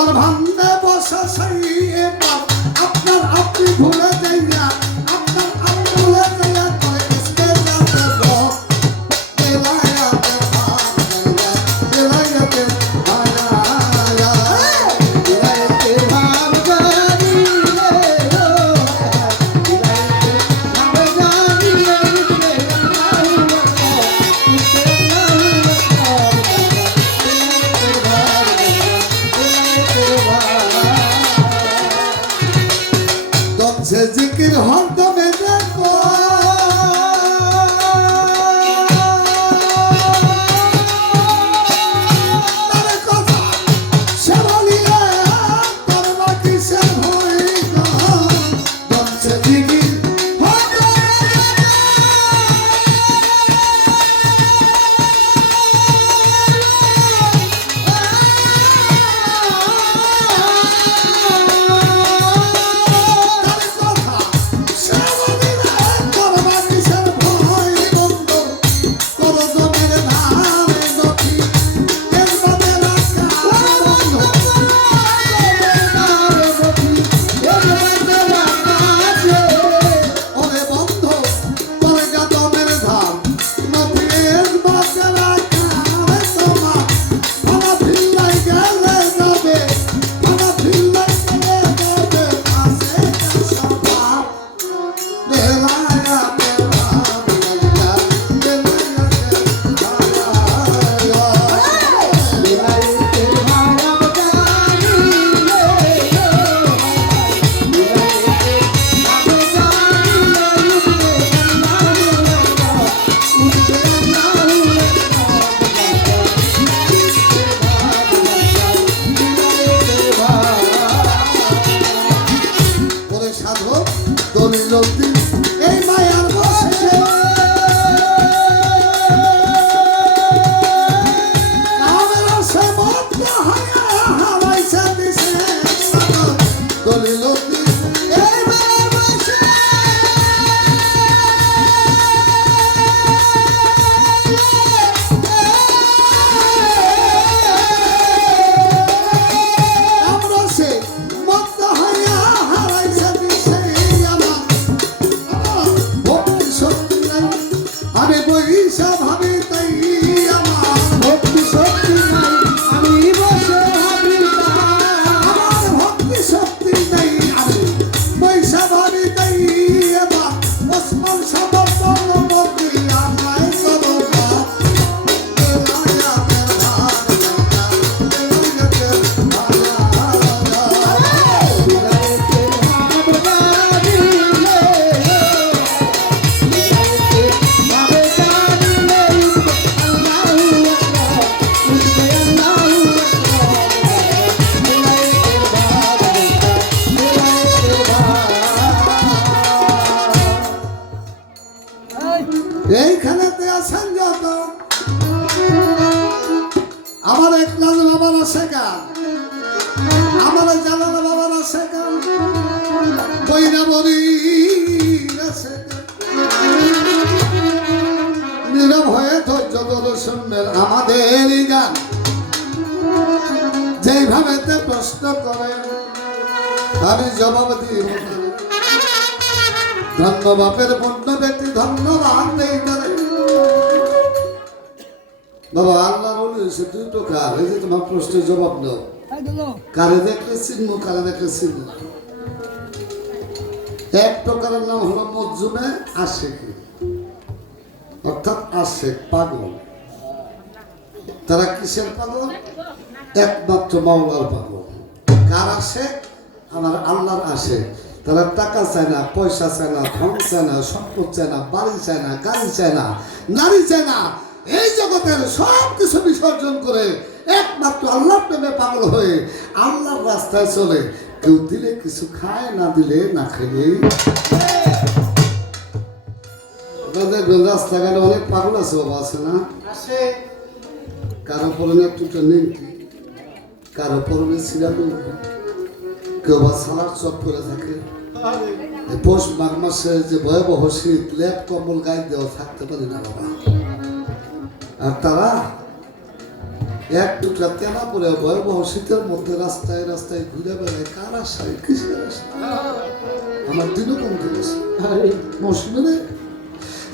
এবার ভান্ডে বসা সেই এবার আপনার আপনি ভুলে যাইয়া আপনার আপনি ভুলে যাইয়া করে ইসকে যাতে রব বেলায়াতে ভাগলা বেলায়াতে ভাগলা বেলায়াতে ভাগলি রে से जिक्र हंत में देखो तारे कथा से बोलिए करवा किसे होएगा दम से जिक्र এইখানেতে আছেন যত আমার একলাল বাবার আছে গান আমার জালাল বাবার আছে গান বৈরাবরীর আছে নীরব হয়ে ধৈর্য ধরে শুনবেন আমাদের গান যেইভাবে প্রশ্ন করে আমি জবাব দিই ধন্য বাপের পণ্য ব্যক্তি ধন্যবাদ নেই করে বাবা আল্লাহ বলেছে তুই তো কার এই যে তোমার প্রশ্নের জবাব দাও কারে দেখলে চিনবো কারে দেখলে চিনবো এক প্রকারের নাম হলো মজুমে আশেকি অর্থাৎ আশেক পাগল তারা কিসের পাগল একমাত্র মাওলার পাগল কার আশেক আমার আল্লাহর আশেক তারা টাকা চায় না পয়সা চায় না ধন চায় না সম্পদ চায় না বাড়ি চায় না গাড়ি চায় না নারী চায় না এই জগতের সব কিছু বিসর্জন করে একমাত্র আল্লাহর প্রেমে পাগল হয়ে আল্লাহর রাস্তায় চলে কেউ দিলে কিছু খায় না দিলে না খেয়ে রাস্তাঘাটে অনেক পাগল আছে বাবা আছে না কারো পরনে একটু নেংটি কারো পরনে ছিঁড়া কেউ বা সালার চক করে থাকে পৌষ মাঘ মাসে যে ভয়াবহ শীত লেপ কম্বল গায়ে দেওয়া থাকতে পারে না বাবা আর তারা এক টুকরা তেনা পরে ভয়াবহ শীতের মধ্যে রাস্তায় রাস্তায় ঘুরে বেড়ায় কার আশায় কিসের আশা আমার দিনও বন্ধু মৌসুমে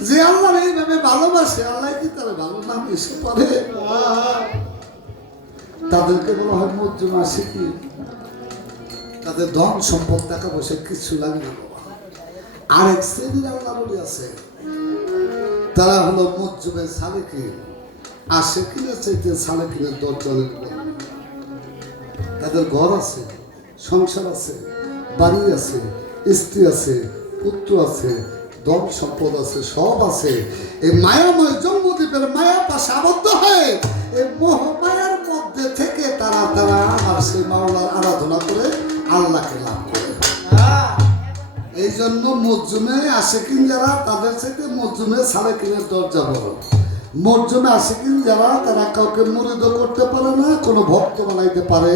যে আল্লাহ এইভাবে ভালোবাসে আল্লাহ কি তারা ভালো নাম এসে পড়ে তাদেরকে বলা হয় মজ্জুম আসে কি তাদের ধন সম্পদ টাকা পয়সা কিছু লাগে না আরেক শ্রেণীর আল্লাহ বলি আছে তারা হলো মজ্জুমের সালেকিন আসে কিনে চাইতে সালেকিনের দরজনের তাদের ঘর আছে সংসার আছে বাড়ি আছে স্ত্রী আছে পুত্র আছে ধন সম্পদ আছে সব আছে এই মায়াময় জন্মদ্বীপের মায়া পাশে আবদ্ধ হয় এই মোহ মায়ার মধ্যে থেকে তারা তারা আর সেই মাওলার আরাধনা করে আল্লাহকে লাভ করে এই জন্য মজ্জুমে আশিকিন যারা তাদের থেকে মজ্জুমে সালেকিনের দরজা বড় মজ্জুমে আশিকিন যারা তারা কাউকে মুরিদ করতে পারে না কোনো ভক্ত বানাইতে পারে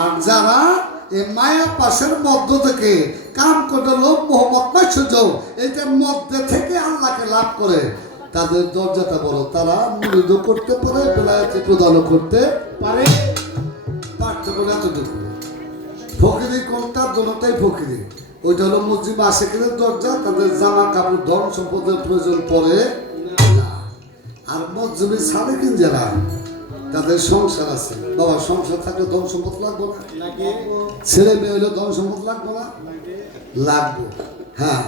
আর যারা এই মায়া পাশের মধ্য থেকে কাম করে লোক মোহাম্মদ মাইসুজ এটার মধ্যে থেকে আল্লাহকে লাভ করে তাদের দরজাটা বড় তারা মুরিদ করতে পারে বেলায়েতে প্রদানও করতে পারে পার্থক্য এতটুকু ফকিরি কোনটা দুটোটাই ফকিরি ওইটা হলো মসজিদ আশিকিনের দরজা তাদের জামা কাপড় ধন সম্পদের প্রয়োজন পড়ে না আর মসজিদ সালেকিন যারা তাদের সংসার আছে বাবা সংসার থাকলে ধন সম্পদ লাগবে না ছেলে মেয়ে হলে ধন সম্পদ লাগবে না লাগবে হ্যাঁ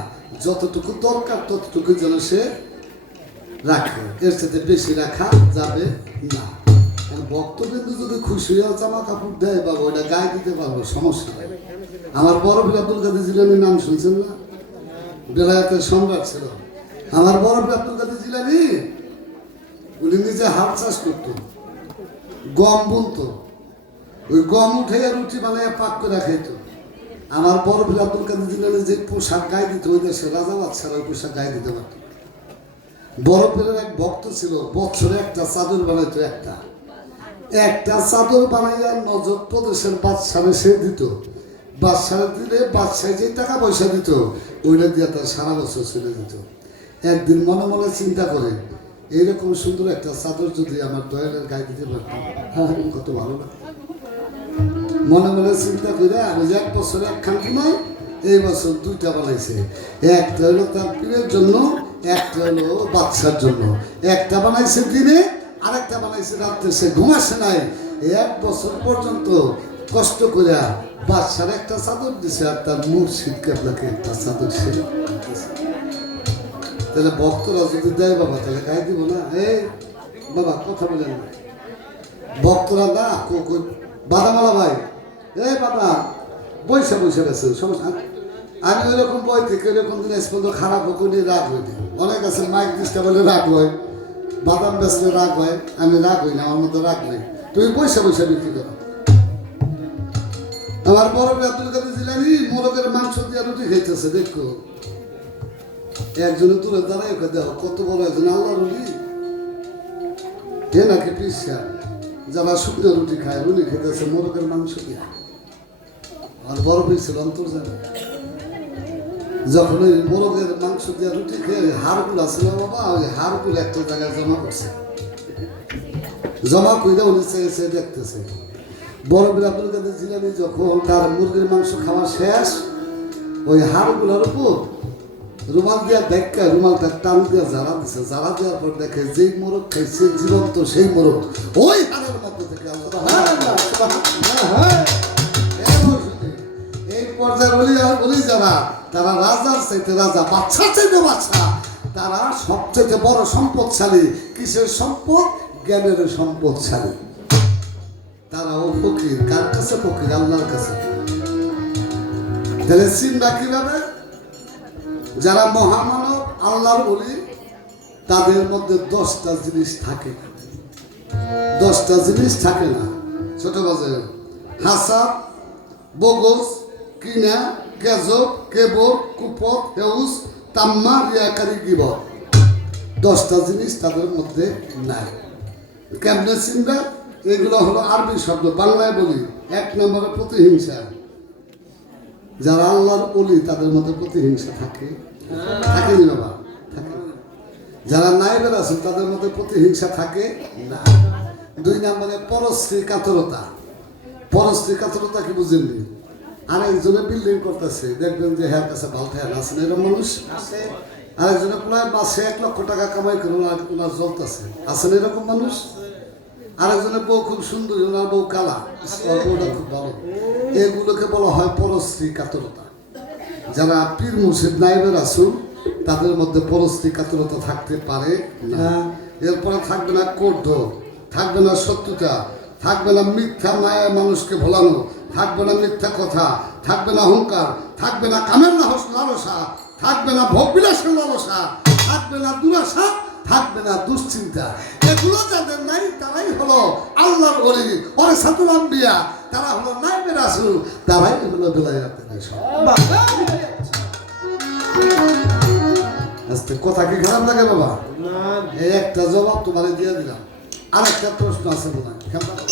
যতটুকু দরকার ততটুকু যেন সে রাখে এর সাথে বেশি রাখা যাবে না ভক্তবিন্দু যদি খুশি হয়ে জামা কাপড় দেয় বাবা ওইটা গায়ে দিতে পারবো সমস্যা নেই আমার বড় ভাই আব্দুল কাদের জিলানির নাম শুনছেন না বেলায়েতের সম্রাট ছিল আমার বড় ভাই আব্দুল কাদের জিলানি উনি নিজে হাল চাষ করতো গম বুনতো ওই গম উঠে রুটি বানায় পাক করে খাইত আমার বড় ভাই আব্দুল কাদের জিলানি যে পোশাক গায়ে দিত ওই দেশে রাজা বাদশারা ওই পোশাক গায়ে দিতে পারত বড় ভাইয়ের এক ভক্ত ছিল বছরে একটা চাদর বানাইতো একটা চাদর বানাইয়া নজর প্রদেশের বাদশাহে সে দিত বাদশাহ দিলে বাদশাহ যে টাকা পয়সা দিত ওইটা দিয়ে তার সারা বছর চলে দিত একদিন মনে মনে চিন্তা করে এইরকম সুন্দর একটা চাদর যদি আমার দয়ালের গায়ে দিতে পারতাম কত ভালো লাগে মনে মনে চিন্তা করে আমি যে এক বছরে একখান কিনাই এই বছর দুইটা বানাইছে একটা হলো তার পীরের জন্য একটা হলো বাদশার জন্য একটা বানাইছে দিনে আরেকটা বানাইছে রাত্রে সে ঘুমাসে নাই এক বছর পর্যন্ত কষ্ট করে বাদশার একটা চাদর দিছে আর তার মুর্শিদ কেবলাকে একটা চাদর সে তাহলে ভক্তরা যদি দেয় বাবা তাহলে গায়ে দিব না এই বাবা কথা বলেন না ভক্তরা না বাদামালা ভাই এই বাবা বৈশা বৈশা গেছে সমস্যা আমি ওইরকম বই থেকে ওইরকম দিন পর্যন্ত খারাপ হোক নিয়ে রাগ হই অনেক আছে মাইক দিসটা বলে রাগ হয় বাদাম বেচলে রাগ হয় আমি রাগ হই না আমার মধ্যে রাগ নেই তুমি পয়সা পয়সা বিক্রি করো আমার বড় আব্দুল কাদের জিলানি মোরগের মাংস দিয়ে রুটি খাইতেছে দেখো একজনে তুলে দাঁড়ায় দেখো কত বড় একজন আল্লাহ রুটি কে নাকি পিসা যারা শুকনো রুটি খায় রুটি খেতেছে মোরগের মাংস দিয়ে আর বড় পিসের অন্তর জানে যখন ওই মোরগের মাংস দিয়ে রুটি খেয়ে হাড়গুলো আছে না বাবা ওই হাড়গুলো একটা জায়গায় জমা করছে জমা করে উনি চেয়ে দেখতেছে বড় আব্দুল কাদের জিলানি যখন তার মুরগির মাংস খাওয়া শেষ ওই হাড়গুলোর উপর রুমাল দিয়া দেখা রুমালটা টান দিয়ে জ্বালা দিছে জ্বালা দেওয়ার পর দেখে যেই মোরগ খাইছে জীবন্ত সেই মোরগ ওই হাড়ের মধ্যে থেকে এই পর্যায়ে বলি যারা তারা রাজার চাইতে রাজা বাচ্চা চাইতে বাচ্চা তারা সবচেয়ে বড় সম্পদশালী কিসের সম্পদ জ্ঞানের সম্পদশালী তারাও ফকির কার কাছে ফকির আল্লাহর কাছে তাহলে চিন্তা কিভাবে যারা মহামানব আল্লাহর বলি তাদের মধ্যে 10টা জিনিস থাকে 10টা জিনিস থাকে না ছোট বাজে হাসাদ বগজ কিনা গেজব কেবল কুপত হেউস তাম্মা রিয়াকারী গিবত 10টা জিনিস তাদের মধ্যে নাই কেমনে চিন্তা এগুলো হলো আরবি শব্দ বাংলায় বলি 1 নম্বরে প্রতিহিংসা যারা আল্লাহর বলি তাদের মধ্যে প্রতিহিংসা থাকে থাকে না বাবা থাকে যারা নাইবের আছে তাদের মধ্যে প্রতিহিংসা থাকে না 2 নম্বরে পরশ্রী কাতরতা। পরশ্রী কাতরতা কি বুঝেননি? আরেকজনে বিল্ডিং করতেছে, দেখবেন যে হ্যাঁ কাছে ভালো থাকে না, আছে না এরকম মানুষ? আরেকজনে প্রায় মাসে 1 লক্ষ টাকা কামাই করে ওনার জ্বলতেছে, আছে না এরকম মানুষ? আরেকজনের বউ খুব সুন্দরী, ওনার বউ কালা, বউটা খুব ভালো। এগুলোকে বলা হয় পরশ্রী কাতরতা। যারা পীর মুর্শিদ নায়েবে রাসূল তাদের মধ্যে পরশ্রী কাতরতা থাকতে পারে না। এরপরে থাকবে না ক্রোধ, থাকবে না শত্রুতা, থাকবে না মিথ্যা মায়ায় মানুষকে ভোলানো, থাকবে না মিথ্যা কথা, থাকবে না অহংকার, থাকবে না কামের লালসা, থাকবে না ভোগবিলাসের লালসা, থাকবে না দুরাশা, থাকবে না দুশ্চিন্তা। এগুলো যাদের নাই তারাই হলো আল্লাহর ওলি, ওয়ারাসাতুল আম্বিয়া, তারা হলো নায়েবে রাসূল, তারাই হলো বেলায়েতের রাসূল। আজকে কথা কি খারাপ লাগে বাবা? এই একটা জবাব তোমারে দিয়ে দিলাম। আরেকটা প্রশ্ন আছে মনে হয়।